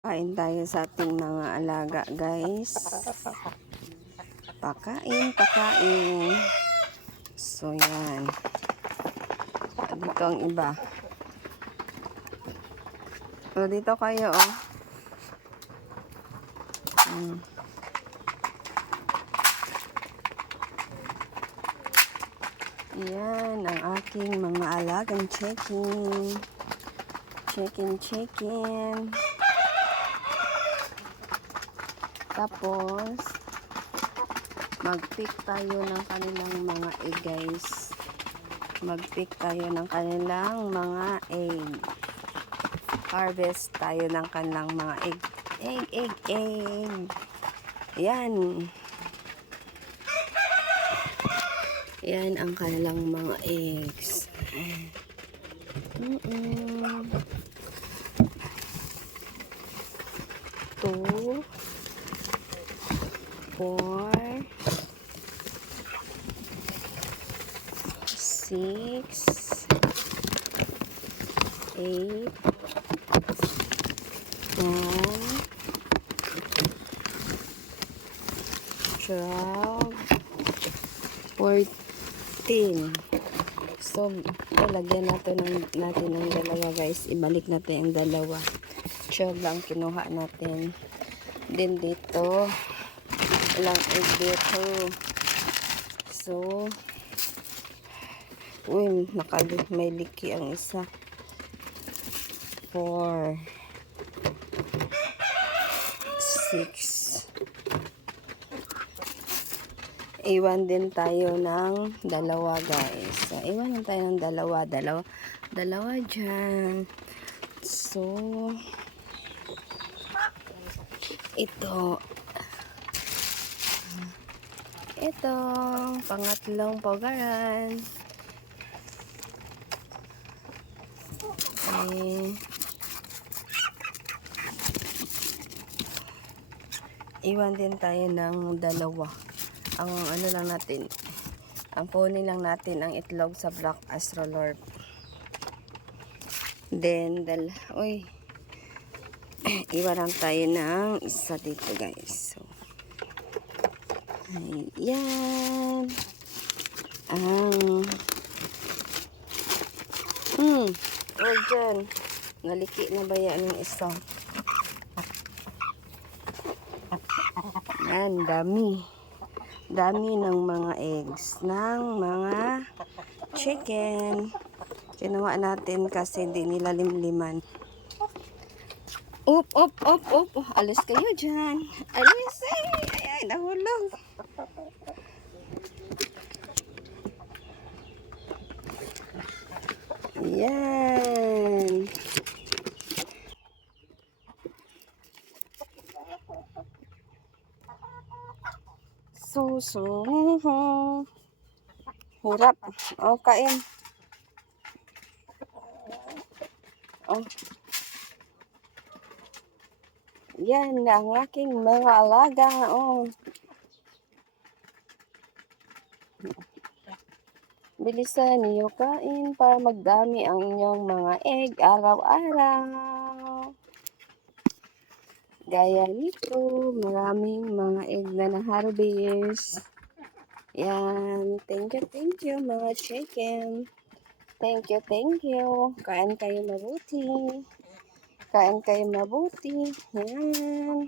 Kain tayo sa ating mga alaga, guys. Pakain. So, yan. Dito ang iba. So, dito kayo, oh. Yan ang aking mga alagang chicken. Chicken. Tapos, mag-pick tayo ng kanilang mga egg, guys. Mag-pick tayo ng kanilang mga egg. Harvest tayo ng kanilang mga egg. Egg. Yan. Yan ang kanilang mga eggs. 2, 4, 6, 8, 10, 12, 14. So, lagyan natin ng dalawa, guys. Ibalik natin ang dalawa. 12 lang kinuha natin. Then dito, ilang egg dito. So, may liki ang isa. 4, 6. Iwan din tayo ng dalawa, guys. So, iwan din tayo ng dalawa dyan. So, ito pangatlong pagaran. Iwan din tayo ng dalawa. Ang kunin lang natin ang itlog sa Black Astrolorp. Then, iwan lang tayo ng isa dito, guys. So, ayan. Dyan. Naliki na ba yan ng isa? Yan, dami ng mga eggs ng mga chicken. Kinuha natin kasi hindi nila limliman. Up. Alis kayo dyan. Alis ay, nahulog. Yan. Hurap. Kain. Yan ang aking mga alaga. Bilisan niyo kain para magdami ang inyong mga egg araw-araw. Gaya nito, maraming mga egg na na-harvest. Yan. Thank you mga chicken. Thank you. Kain kayo mabuti. Yan.